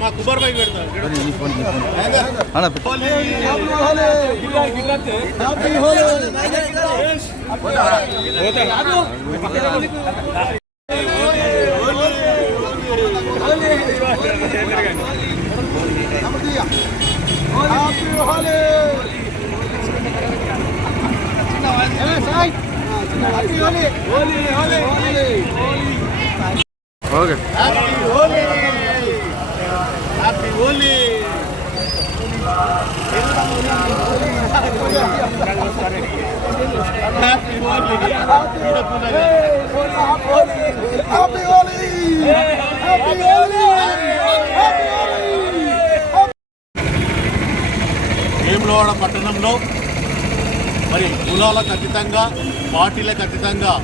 మా కుమార్ భాయ్ పెడతారు అన్న పెట్టు. Okay happy Holi happy Holi happy Holi happy Holi happy Holi Vemulawada పట్టణంలో మరి కులాలకు అతీతంగా పార్టీలకు అతీతంగా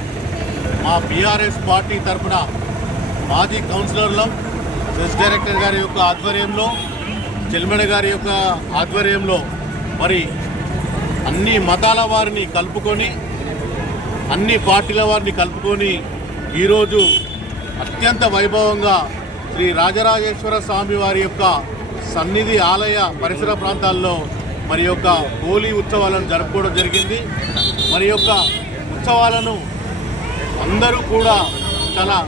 మా బీఆర్ఎస్ పార్టీ తరఫున మాజీ కౌన్సిలర్లు ప్రెస్ డైరెక్టర్ గారి యొక్క ఆధ్వర్యంలో చెల్మడ గారి యొక్క ఆధ్వర్యంలో మరి అన్ని మతాల వారిని కలుపుకొని అన్ని పార్టీల వారిని కలుపుకొని ఈరోజు అత్యంత వైభవంగా శ్రీ రాజరాజేశ్వర స్వామి వారి యొక్క సన్నిధి ఆలయ పరిసర ప్రాంతాల్లో మరి యొక్క హోలీ ఉత్సవాలను జరుపుకోవడం జరిగింది. మరి యొక్క ఉత్సవాలను అందరూ కూడా చాలా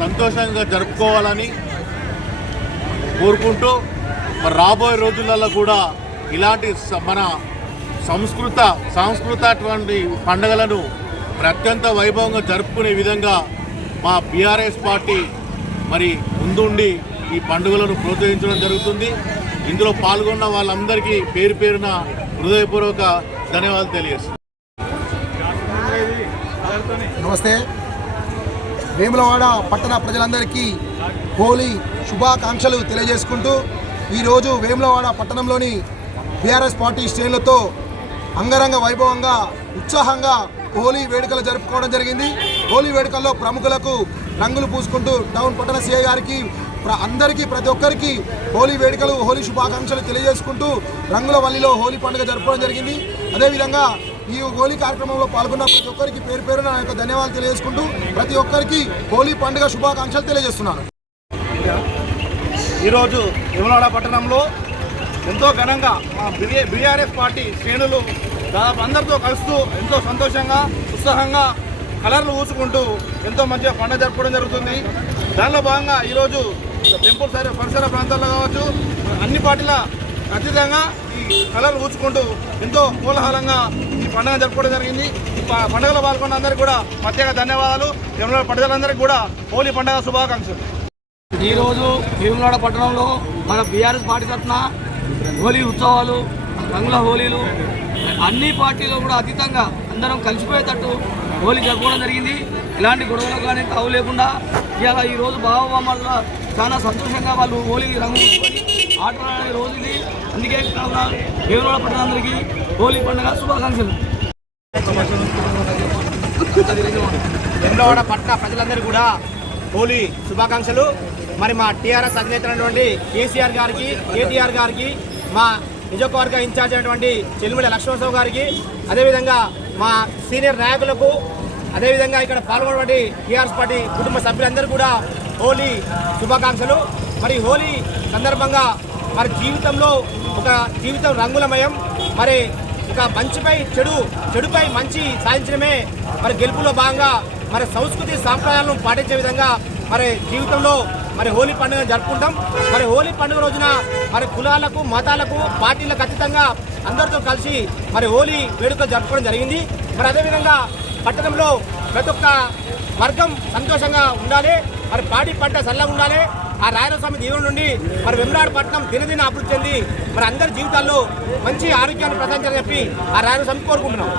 సంతోషంగా జరుపుకోవాలని కోరుకుంటూ మరి రాబోయే రోజులలో కూడా ఇలాంటి మన సంస్కృత సాంస్కృతటువంటి పండుగలను మరి అత్యంత వైభవంగా జరుపుకునే విధంగా మా బీఆర్ఎస్ పార్టీ మరి ముందుండి ఈ పండుగలను ప్రోత్సహించడం జరుగుతుంది. ఇందులో పాల్గొన్న వాళ్ళందరికీ పేరు పేరున హృదయపూర్వక ధన్యవాదాలు తెలియజేస్తున్నాను. నమస్తే. వేములవాడ పట్టణ ప్రజలందరికీ హోలీ శుభాకాంక్షలు తెలియజేసుకుంటూ ఈరోజు వేములవాడ పట్టణంలోని బీఆర్ఎస్ పార్టీ శ్రేణులతో అంగరంగ వైభవంగా ఉత్సాహంగా హోలీ వేడుకలు జరుపుకోవడం జరిగింది. హోలీ వేడుకల్లో ప్రముఖులకు రంగులు పూసుకుంటూ టౌన్ పట్టణ సిఐ గారికి అందరికీ ప్రతి ఒక్కరికి హోలీ వేడుకలు హోలీ శుభాకాంక్షలు తెలియజేసుకుంటూ రంగుల వల్లిలో హోలీ పండుగ జరుపుకోవడం జరిగింది. అదేవిధంగా ఈ హోలీ కార్యక్రమంలో పాల్గొన్న ప్రతి ఒక్కరికి పేరు పేరున నా యొక్క ధన్యవాదాలు తెలియజేసుకుంటూ ప్రతి ఒక్కరికి హోలీ పండుగ శుభాకాంక్షలు తెలియజేస్తున్నాను. ఈరోజు విమలాడ పట్టణంలో ఎంతో ఘనంగా మా బీఆర్ఎస్ పార్టీ శ్రేణులు దాదాపు అందరితో కలుస్తూ ఎంతో సంతోషంగా ఉత్సాహంగా కలర్లు ఊసుకుంటూ ఎంతో మంచిగా పండుగ జరుపుకోవడం జరుగుతుంది. దానిలో భాగంగా ఈరోజు టెంపుల్ సరి పరిసర ప్రాంతాల్లో కావచ్చు. అన్ని పార్టీల ఖచ్చితంగా ఈ కళలు ఊచుకుంటూ ఎంతో కోలాహలంగా ఈ పండుగ జరుపుకోవడం జరిగింది. ఈ పండుగలో పాల్గొన్న అందరికీ కూడా ప్రత్యేక ధన్యవాదాలు. విమలవాడ ప్రజలందరికీ కూడా హోలీ పండుగ శుభాకాంక్షలు. ఈరోజు భీమనాడ పట్టణంలో మన బీఆర్ఎస్ పార్టీ తరఫున హోలీ ఉత్సవాలు రంగుల హోలీలు అన్ని పార్టీలు కూడా అతీతంగా అందరం కలిసిపోయేటట్టు హోలీ జరుపుకోవడం జరిగింది. ఎలాంటి గొడవలు కానీ తావు లేకుండా ఇలా ఈ రోజు బావబామ్మల చాలా సంతోషంగా వాళ్ళు హోలీ రంగు ఆట ఆటలాడే రోజు ఇది అందుకే కాకుండా భీమనాడ హోలీ పండుగ శుభాకాంక్షలు. వెమ్లవాడ పట్టణ ప్రజలందరూ కూడా హోలీ శుభాకాంక్షలు. మరి మా టీఆర్ఎస్ అధినేత అయినటువంటి కేసీఆర్ గారికి కేటీఆర్ గారికి మా నియోజకవర్గ ఇన్ఛార్జ్ అయినటువంటి చెల్లిమిడి లక్ష్మణరావు గారికి అదేవిధంగా మా సీనియర్ నాయకులకు అదేవిధంగా ఇక్కడ పాల్గొనబడి టీఆర్ఎస్ పార్టీ కుటుంబ సభ్యులందరూ కూడా హోలీ శుభాకాంక్షలు. మరి హోలీ సందర్భంగా మరి జీవితంలో ఒక జీవితం రంగులమయం. మరి ఒక మంచిపై చెడు చెడుపై మంచి సాధించడమే మరి గెలుపులో భాగంగా మరి సంస్కృతి సాంప్రదాయాలను పాటించే విధంగా మరి జీవితంలో మరి హోలీ పండుగ జరుపుకుంటాం. మరి హోలీ పండుగ రోజున మరి కులాలకు మతాలకు పార్టీలకు అతీతంగా అందరితో కలిసి మరి హోలీ వేడుక జరుపుకోవడం జరిగింది. మరి అదేవిధంగా పట్టణంలో ప్రతి ఒక్క వర్గం సంతోషంగా ఉండాలి. మరి పాడి పంట చల్లగా ఉండాలి. ఆ రాయలస్వామి దీవుల నుండి మరి వెమ్రాడు పట్టణం దినదిన అభివృద్ధి చెంది మరి అందరి జీవితాల్లో మంచి ఆరోగ్యాన్ని ప్రసాదించాలని చెప్పి ఆ రాయలస్వామి కోరుకుంటున్నాం.